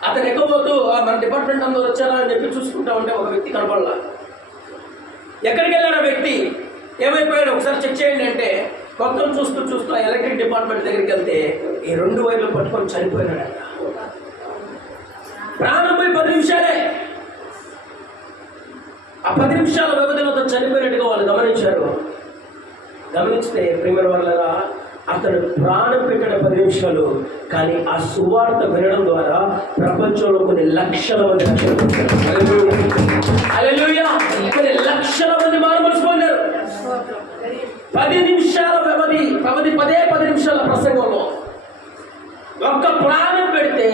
అతను ఎక్కబోతూ మన డిపార్ట్మెంట్ అందరూ వచ్చారా అని చెప్పి చూసుకుంటా ఉంటే ఒక వ్యక్తి కనపడలా. ఎక్కడికి వెళ్ళాడు ఆ వ్యక్తి, ఏమైపోయాడు ఒకసారి చెక్ చేయండి అంటే మొత్తం చూస్తూ ఆ ఎలక్ట్రిక్ డిపార్ట్మెంట్ దగ్గరికి వెళ్తే ఈ 2 వైర్లు పట్టుకొని చనిపోయినాడు. ప్రాణం పోయి 10 నిమిషాలే. ఆ 10 నిమిషాల వ్యవధిలో అతను చనిపోయినట్టుగా వాళ్ళు గమనించారు. గమనిస్తే ప్రియమైన వాళ్ళరా, అతను ప్రాణం పెట్టిన 10 నిమిషాలు, కానీ ఆ సువార్త వినడం ద్వారా ప్రపంచంలో కొన్ని లక్షల మంది హల్లెలూయా, కొన్ని లక్షల మంది మారుమనసు పొందారు. 10 నిమిషాల వ్యవధి 10 నిమిషాల ప్రసంగంలో ఒక్క ప్రాణం పెడితే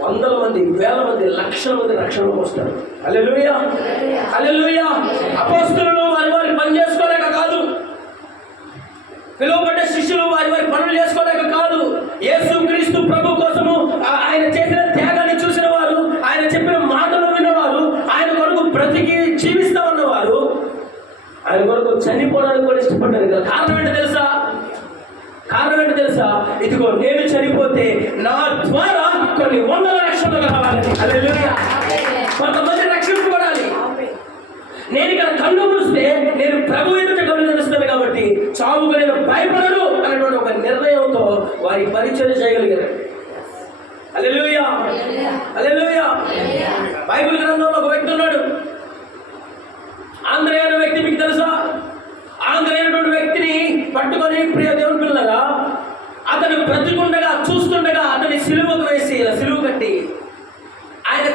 100 మంది, 1000 మంది, లక్షల మంది రక్షణలోకి వస్తారు. హల్లెలూయా, హల్లెలూయా. అపోస్తలులు వారి పని చేసుకోలేక కాదు, పిలువబడ్డ శిష్యులు వారి పనులు చేసుకోలేక కాదు, యేసుక్రీస్తు ప్రభు కోసము ఆయన చేసిన త్యాగాన్ని చూసిన వారు, ఆయన చెప్పిన మాటలు విన్నవారు, ఆయన కొరకు బ్రతికి జీవిస్తా ఉన్నవారు ఆయన కొరకు చనిపోవడానికి కూడా ఇష్టపడ్డారు కదా. కారణం ఏంటో తెలుసా, ఇదిగో నేను చనిపోతే నా ద్వారా కొన్ని 100 లక్షలు కావాలి. హల్లెలూయా. కొంతమంది రక్షించబడాలి. నేను ఇక్కడ కన్ను మూస్తే నేను ప్రభు ఎదుట కన్ను తెరుస్తాను కాబట్టి చావుకు నేను భయపడను అనేటువంటి ఒక నిర్ణయంతో వారి పరిచయం చేయగలిగారు. హల్లెలూయా, హల్లెలూయా. బైబిల్ గ్రంథంలో ఒక వ్యక్తి ఉన్నాడు, ఆంధ్రయ అనే వ్యక్తి. మీకు తెలుసా, ఆంధ్రయ అనేటువంటి వ్యక్తిని పట్టుకొని ప్రియ దేవుని పిల్లగా అతను బ్రతికుండగా చూస్తుండగా అతని సిలువకు వేసి ఇలా సిలువ కట్టి ఆయన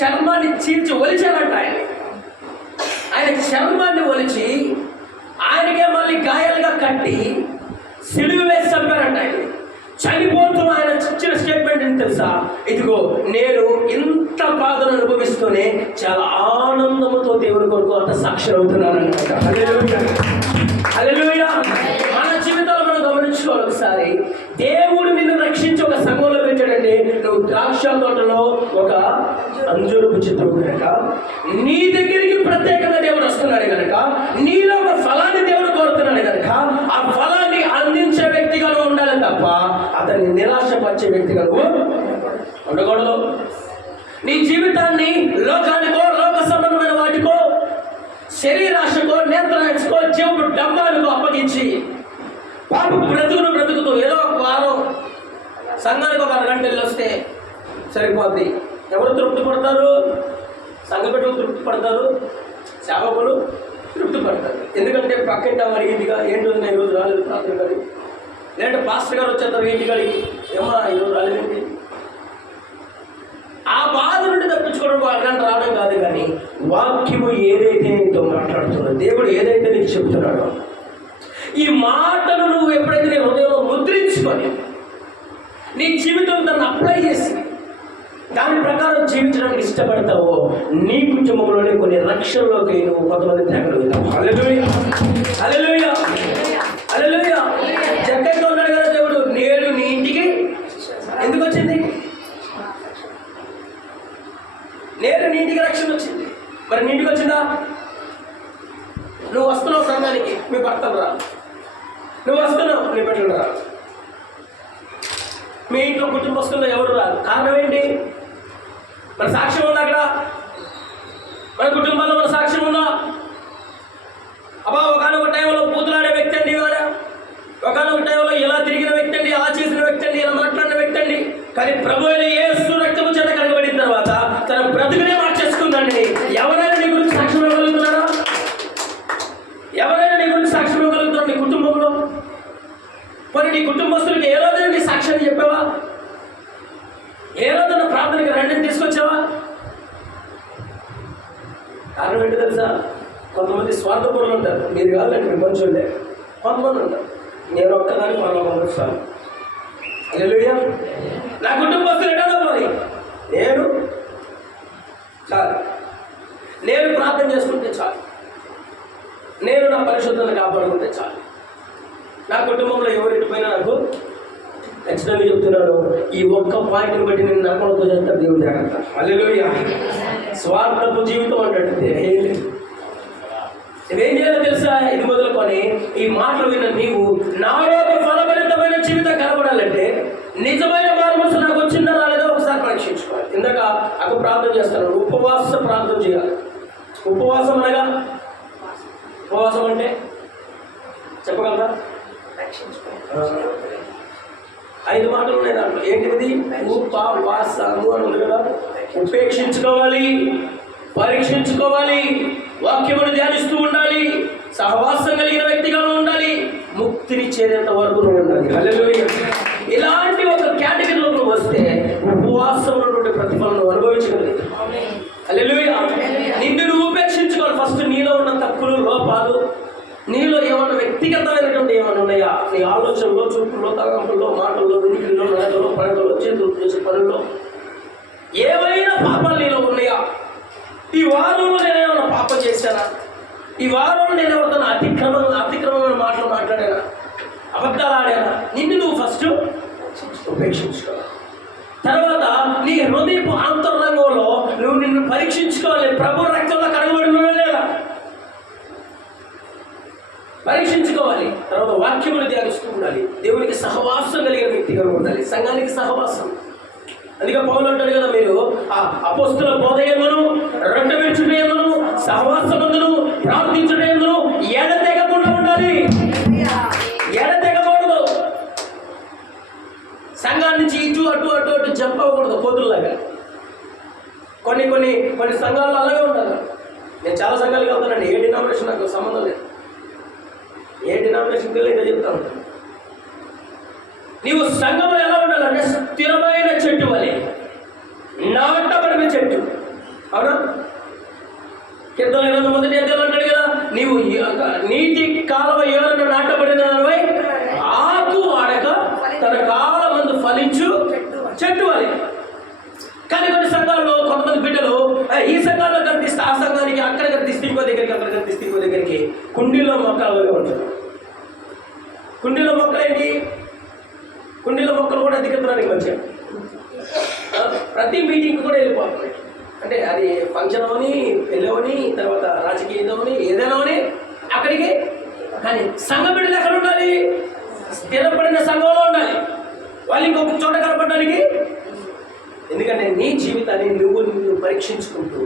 చర్మాన్ని చీల్చి ఒలిచారంట. ఆయన చర్మాన్ని ఒలిచి ఆయనకే మళ్ళీ గాయాలుగా కట్టి సిలువ వేసి చంపారంట. ఆయన చనిపోతూ ఆయన ఇచ్చిన స్టేట్మెంట్ ఏంటి తెలుసా, ఇదిగో నేను ఇంత బాధను అనుభవిస్తూనే చాలా ఆనందంతో దేవుని కొరకు అంత సాక్షి అవుతున్నాను అనమాట. హల్లెలూయా, హల్లెలూయా. మన జీవితాలు మనం గమనించుకోవాలి. ఒకసారి దేవుడు నిన్ను రక్షించి ఒక సంఘంలో పెట్టాడంటే నువ్వు ద్రాక్ష తోటలో ఒక అంజూరపు చెట్టు కనుక నీ దగ్గరికి ప్రత్యేకంగా దేవుడు వస్తున్నాడు కనుక, నీలో ఒక ఫలాన్ని దేవుడు కోరుతున్నాడు కనుక వ్యక్తిగా నువ్వు ఉండకూడదు. నీ జీవితాన్ని లోకానికో, లోక సంబంధమైన వాటికో, శరీరాశకో, నేత్రాశకో, జీవపు డబ్బాలకు అప్పగించి పాపపు బ్రతుకుతూ ఏదో ఒక వారం సంఘానికి ఒక అరగంట వెళ్ళి వస్తే సరిపోద్ది. ఎవరు తృప్తి పడతారు? సంఘ బిడ్డలు తృప్తి పడతారు, సేవకులు తృప్తి పడతారు. ఎందుకంటే పక్కింటి అడిగిందిగా ఏంటి వదిన ఈరోజు రాలేదు ప్రార్థన కానీ, లేదంటే పాస్టర్ గారు వచ్చేస్తారు ఇంటికి అడిగి ఏమా ఈరోజు రాలేదేంటి. ఆ బాధ నుండి తప్పించుకోవడం అరగంట రావడం కాదు, కానీ వాక్యము ఏదైతే నీతో మాట్లాడుతుందో, దేవుడు ఏదైతే నీకు చెప్తున్నాడో, ఈ మాటను నువ్వు ఎప్పుడైతే నీ హృదయంలో ముద్రించుకొని నీ జీవితం దాన్ని అప్లై చేసి దాని ప్రకారం జీవించడానికి ఇష్టపడతావో, నీ కుటుంబంలోనే కొన్ని రక్షణలోకి నువ్వు కొంతమంది తేగలుగుతావు. హల్లెలూయా, హల్లెలూయా, హల్లెలూయా. జక్కయ్యతో ఉన్నాడు కదా దేవుడు, నేడు నీ ఇంటికి ఎందుకు వచ్చింది? నేడు నీ ఇంటికి రక్షణ వచ్చింది. మరి నీ ఇంటికి వచ్చిందా? నువ్వు వస్తున్నావు సంఘానికి, మీ భర్తలు రా. నువ్వు వస్తున్నావు, నీ బిడ్డలు రా. మీ ఇంట్లో కుటుంబస్తుల్లో ఎవరు రాదు. కారణం ఏంటి? మన సాక్ష్యం ఉందా అక్కడ? మన కుటుంబాల్లో మన సాక్ష్యం ఉందా? అబ్బా ఒకనొక టైంలో పూతులాడే వ్యక్తి అండి, ఒకనొక టైంలో ఇలా తిరిగిన వ్యక్తి అండి, అలా చేసిన వ్యక్తి అండి, ఇలా మాట్లాడిన వ్యక్తి అండి. కానీ ప్రభు అయిన యేసు రక్తము చేత కడగబడిన తర్వాత తన బ్రతుకునే మార్చేసుకుందండి. ఎవరైనా నీ గురించి సాక్ష్యం ఇవ్వగలుగుతున్నారా? ఎవరైనా నీ గురించి సాక్ష్యం ఇవ్వగలుగుతున్నారు నీ కుటుంబంలో? మరి నీ కుటుంబస్తులకి ఏ రోజైనా నీ సాక్ష్యాన్ని చెప్పావా? ఏ రోజున ప్రార్థనకి రెండింటిని తీసుకొచ్చావా? కారణం ఏంటి తెలుసా? కొంతమంది స్వార్థపరులు ఉంటారు. మీరు కాదండి, మీరు మంచోళ్ళే. కొంతమంది ఉంటారు, నేను ఒక్కదాన్ని పర్వాలేదు సార్, హల్లెలూయా, నా కుటుంబస్తులు ఎక్కడో మరి నేను చాలు, నేను ప్రార్థన చేసుకుంటే చాలు, నేను నా పరిశుద్ధతను కాపాడుకుంటే చాలు, నా కుటుంబంలో ఎవరికి పోయినా నాకు ఖచ్చితంగా చెప్తున్నాను, ఈ ఒక్క పాయింట్ని బట్టి నేను నరకంతో చేస్తాను దేవుడు జాగ్రత్త. హల్లెలూయా. స్వార్థపు జీవితం అంటే నువ్వేం చేయాలో తెలుసా? ఇది మొదలుకొని ఈ మాటలు విన్న నీవు నాలో ఫలభరితమైన జీవితం కనబడాలంటే నిజమైన మారుమనసు నాకు వచ్చిందా రాలేదో ఒకసారి పరీక్షించుకోవాలి. ఇందాక అక్కడ ప్రార్థన చేస్తాను, ఉపవాస ప్రార్థన చేయాలి. ఉపవాసం అనగా, ఉపవాసం అంటే చెప్పగలరా? 5 మాటలు ఉన్నాయి దాంట్లో. ఏంటిది? ఉపవాసము అని ఉంది కదా. ఉపేక్షించుకోవాలి, పరీక్షించుకోవాలి, వాక్యమును ధ్యానిస్తూ ఉండాలి, సహవాసం కలిగిన వ్యక్తిగా ఉండాలి, ముక్తిని చేరేంత వరకు ఉండాలి. హల్లెలూయా. ఇలాంటి ఒక కేటగిరీలో నువ్వు వస్తే ఉపవాసం ఉన్నటువంటి ప్రతిఫలం నువ్వు అనుభవించగలుగుతావు. హల్లెలూయా. నిన్ను నువ్వు ఉపేక్షించుకోవాలి. ఫస్ట్ నీలో ఉన్న తప్పులు, లోపాలు, నీలో ఏమన్నా వ్యక్తిగతమైనటువంటి ఏమైనా ఉన్నాయా? నీ ఆలోచనలో, చూపుల్లో, తలంపుల్లో, మాటల్లో, వినికిల్లో, నడకలో, పడకలో, చేతులు చేసే పనుల్లో ఏమైనా పాపాలు నీలో ఉన్నాయా? ఈ వారంలో నేనేమైనా పాపం చేశానా? ఈ వారంలో నేను ఎవరితో అతిక్రమమైన మాటలు మాట్లాడానా? అబద్ధాలు ఆడానా? నిన్ను నువ్వు ఫస్ట్ ఉపేక్షించుకోవాలి. తర్వాత నీ హృదయపు అంతరంగంలో నువ్వు నిన్ను పరీక్షించుకోవాలి. ప్రభు రక్తంలో కడగబడినా లేదా పరీక్షించుకోవాలి. తర్వాత వాక్యములు ధ్యానిస్తూ ఉండాలి. దేవునికి సహవాసం కలిగిన వ్యక్తిగా ఉండాలి. సంఘానికి సహవాసం. అందుకే పౌలు అంటాడు కదా, మీరు ఆ అపోస్తుల బోధ యందును, రొట్టె విరుచుట యందును, సహవాసమందును, ప్రార్థించుట యందును ఎడతెగకుండా ఉండాలి. ఎడతెగకూడదు. సంఘాన్ని నుంచి ఇటు అటు అటు అటు జంప్ అవ్వకూడదు కోతుల్లాగా. కొన్ని సంఘాలు అలాగే ఉంటారు. నేను చాలా సంఘాలుగా అవుతానండి. ఏ డినామినేషన్ నాకు సంబంధం లేదు. ఏ డినామినేషన్ పిల్లలు చెప్తాను. నీవు సంఘంలో ఎలా ఉండాలంటే స్థిరమైన చెట్టు వలె, నాటబడిన చెట్టు. అవునా? కీర్తన 8 అంటాడు కదా, నీవు నీటి కాలువ ఎవరైనా నాటబడిన దానిపై ఆకు ఆడక తన కాలమందు ఫలించు చెట్టు వలె. కానీ కొన్ని సంఘాల్లో కొంతమంది బిడ్డలు ఈ సంఘాల్లో కనిపిస్తే ఆ సంఘానికి, అక్కడ కనిపిస్తే ఇంకో దగ్గరికి, అక్కడ కనిపిస్తే ఇంకో దగ్గరికి కుండీలో మొక్కలుగా ఉంటారు. కుండీలో మొక్కలు ఏంటి? కుండీలో మొక్కలు కూడా దిగుతున్నానికి వచ్చాయి. ప్రతి మీటింగ్ కూడా వెళ్ళిపోతున్నాయి. అంటే అది ఫంక్షన్ అవని, పెళ్ళి అవని, తర్వాత రాజకీయం అవని, ఏదైనా అని అక్కడికి. కానీ సంఘ బిడ్డలు ఎక్కడ ఉండాలి? స్థిరపడిన సంఘంలో ఉండాలి. వాళ్ళు ఇంకొక చోట కనపడడానికి. ఎందుకంటే నీ జీవితాన్ని నువ్వు పరీక్షించుకుంటూ,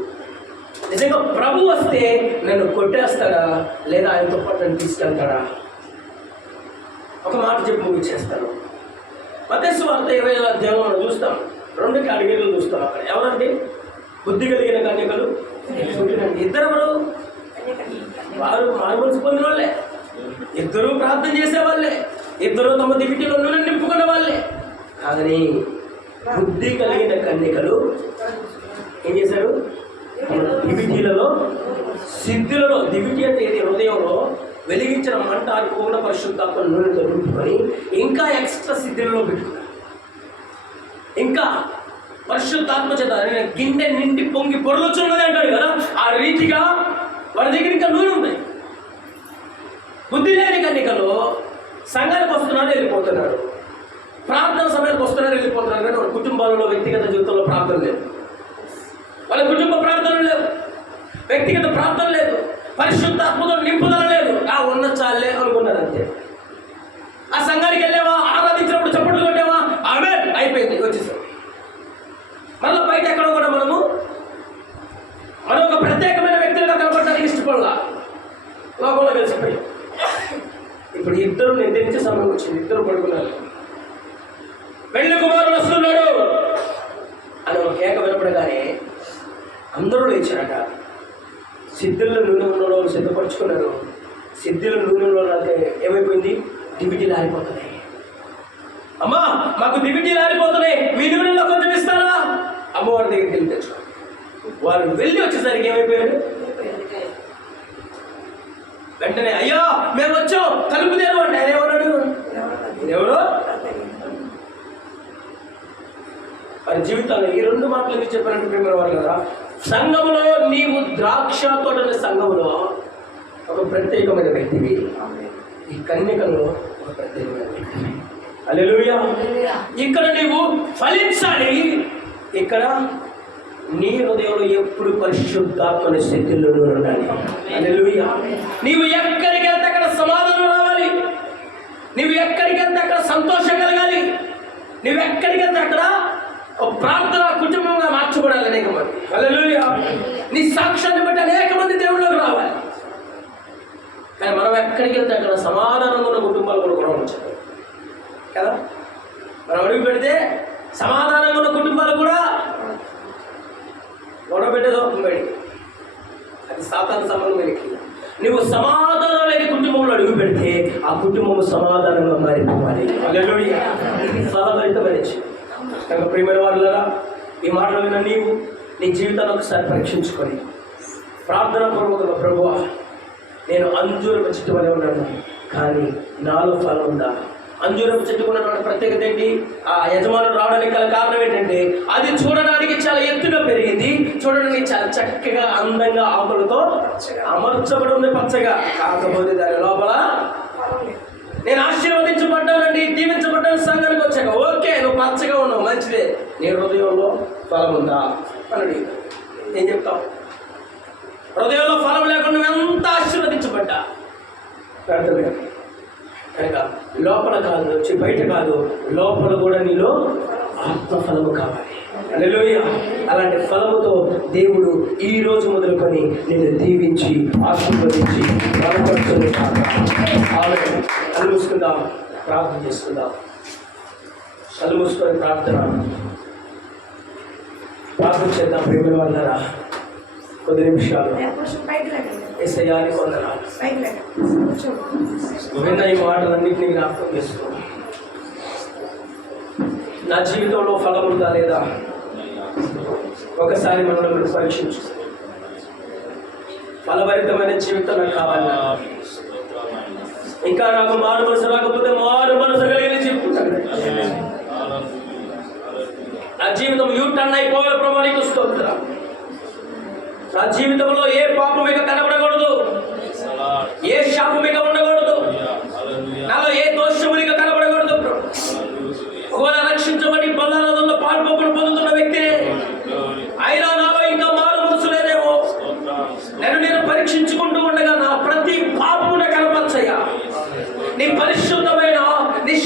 నిజంగా ప్రభు వస్తే నన్ను కొట్టేస్తాడా లేదా ఆయనతో పాటు నన్ను తీసుకెళ్తాడా? ఒక మాట చెప్పి ముగించేస్తాను. మత్తయి సువార్త 20వ అధ్యాయంలో మనం చూస్తాం, 2 కేటగిరీలు చూస్తాం. అక్కడ ఎవరండి? బుద్ధి కలిగిన కన్యకలు. ఇద్దరెవరు? వారు మారుమనసు పొందిన వాళ్ళే, ఇద్దరూ ప్రార్థన చేసేవాళ్ళే, ఇద్దరు తమ దివిటీలో నూనె నింపుకున్న వాళ్ళే. కానీ బుద్ధి కలిగిన కన్యకలు ఏం చేశారు? దివిటీలలో, సిద్ధులలో, దివిటి అంటే ఇది హృదయంలో వెలిగించిన మంట కూడా పరిశుద్ధాత్మ నూనెతో నింపుకొని ఇంకా ఎక్స్ట్రా సిద్ధులలో పెట్టుకున్నారు. ఇంకా పరిశుద్ధాత్మ చేత గిన్నె నిండి పొంగి పొరలుచున్నది అంటాడు కదా, ఆ రీతిగా వారి దగ్గర ఇంకా నూనె ఉంది. బుద్ధి లేని కన్యకలు సంఘానికి వస్తున్నారు, వెళ్ళిపోతున్నారు. ప్రార్థన సమయానికి వస్తున్నారు, వెళ్ళిపోతున్నారు. కానీ వాళ్ళ కుటుంబాలలో, వ్యక్తిగత జీవితంలో ప్రార్థన లేదు. వాళ్ళ కుటుంబ ప్రార్థన లేవు, వ్యక్తిగత ప్రార్థన లేదు, పరిశుద్ధాత్మతో నింపుదల లేదు. ఉన్న చాలే అనుకున్నారు అంతే. ఆ సంఘానికి వెళ్ళావా, ఆరాధించినప్పుడు చప్పట్లు కొట్టావా, ఆమేన్ అయిపోయింది, వచ్చేసాం. మళ్ళీ బయట ఎక్కడో కూడా మనం ఒక ప్రత్యేకమైన వ్యక్తులుగా కనపడడానికి ఇష్టపడలా, లోకంలో కలిసిపోయాం. ఇప్పుడు ఇద్దరు నిద్రించే సమయం వచ్చింది, ఇద్దరు పడుకున్నారు. పెళ్లి కుమారుడు వస్తున్నాడు అని ఒక కేక వినపడగానే అందరూ లేచారట. సిద్ధుల్లో నూనె ఉన్న వాళ్ళు సిద్ధపరచుకున్నారు. సిద్ధుల నూనెలో అయితే ఏమైపోయింది? దివిటీలు ఆరిపోతున్నాయి. అమ్మా మాకు దివిటీలు ఆరిపోతున్నాయి, మీ నూనెలో కొంచెం ఇస్తారా? అమ్మవారి దగ్గరికి వెళ్ళి తెచ్చుకో. వారు వెళ్ళి వచ్చేసరికి ఏమైపోయాడు? వెంటనే అయ్యో మేము వచ్చాం, తలుపు తెరువు అంటే ఆయన ఏమన్నాడు? ఎవరు? వారి జీవితాల్లో ఈ 2 మాటలు ఎందుకు చెప్పారంటే ప్రేమ వాళ్ళు కదా, సంఘంలో నీవు ద్రాక్ష తోటల సంఘంలో ఒక ప్రత్యేకమైన వ్యక్తివి, ఈ కన్యకలో ఒక ప్రత్యేకమైన వ్యక్తివి. హల్లెలూయా. ఇక్కడ నీవు ఫలించాలి. ఇక్కడ నీ హృదయంలో ఎప్పుడు పరిశుద్ధాత్మని స్థితిలో ఉండాలి. హల్లెలూయా. నీవు ఎక్కడికి వెళ్తే అక్కడ సమాధానం రావాలి, నీవు ఎక్కడికి వెళ్తే అక్కడ సంతోషం కలగాలి, నువ్వు ఎక్కడికి వెళ్తే అక్కడ ప్రార్థన కుటుంబంగా మార్చబడాలి అనేక మంది. హల్లెలూయా. నీ సాక్ష్యాన్ని బట్టి అనేక మంది దేవుళ్ళకి రావాలి. కానీ మనం ఎక్కడికి వెళ్తే అక్కడ సమాధానంగా ఉన్న కుటుంబాలు కూడా గొడవ వచ్చాయి కదా. మనం అడుగు పెడితే సమాధానంగా ఉన్న కుటుంబాలు కూడా గొడవ పెట్టేదో బయటికి, అది సాతాను సంబంధమైన క్రియ. నువ్వు సమాధానం లేని కుటుంబంలో అడుగు పెడితే ఆ కుటుంబం సమాధానంగా మారిపోవాలి. హల్లెలూయా. ఇది ఫలభరితమైన జీవితం. ప్రియమైన వారులారా, ఈ మాటలు విన్న నీవు నీ జీవితాన్ని ఒకసారి పరీక్షించుకొని ప్రార్థన పూర్వకంగా, ప్రభువా నేను అంజూరపు చెట్టు వలె ఉన్నాను, కానీ నాలో ఫలం ఉందా? అంజూరపు చెట్టుకు ఉన్నటువంటి ప్రత్యేకత ఏంటి? ఆ యజమానుడు రావడానికి గల కారణం ఏంటంటే అది చూడడానికి చాలా ఎత్తుగా పెరిగింది, చూడడానికి చాలా చక్కగా అందంగా ఆకులతో అమర్చబడి ఉంది, పచ్చగా. కాకపోతే దాని లోపల నేను ఆశీర్వదించబడ్డానండి, దీవించబడ్డాను సంఘానికి వచ్చాక. ఓకే, నువ్వు పచ్చగా ఉన్నావు, మంచిదే. నీ హృదయంలో ఫలం ఉందా అని ఏం చెప్తావు? హృదయంలో ఫలం లేకుండా నువ్వెంత ఆశీర్వదించబడ్డా అర్థమే. కనుక లోపల కాదు, వచ్చి బయట కాదు, లోపల కూడా నీలో ఆత్మఫలము కావాలి. హల్లెలూయా. అలాంటి ఫలముతో దేవుడు ఈ రోజు మొదలుకొని నిన్ను దీవించి ఆశీర్వదించి బలపరుచును కాక. కళ్ళు మూసుకుందాం, ప్రార్థన చేసుకుందాం. కళ్ళు మూసుకొని ప్రార్థన చేద్దాం. ప్రేమ వాళ్ళరా, కొద్ది నిమిషాలు యేసయ్యాని వందనాలు. విన్న ఈ మాటలన్నింటినీ జ్ఞాపకం చేసుకో. నా జీవితంలో ఫలం ఉందా లేదా ఒకసారి మనల్ని పరీక్షించు. ఫలభరితమైన జీవితం నాకు కావాలి. ఇంకా నాకు మారు మనసు రాకపోతే మారు మనసు కలిగిన జీవితం. నా జీవితం టర్న్ అయిపోవాలి ప్రభు, నీకు స్తోత్రం. నా జీవితంలో ఏ పాపం ఇక కనబడకూడదు, ఏ శాపం ఇక ఉండకూడదు, నాలో ఏ దోషము ఇక కనబడకూడదు. ఒకవేళ రక్షించబడి బంధాలలో పాల్పొక్కులు పొందుతున్న వ్యక్తి అయినా నాలో ఇంకా మారు మనసు లేదేమో, నేను పరీక్షించుకుంటూ ఉండగా నా ప్రతి పాపమున కనపరచయ్యా. నీ పరిశుద్ధ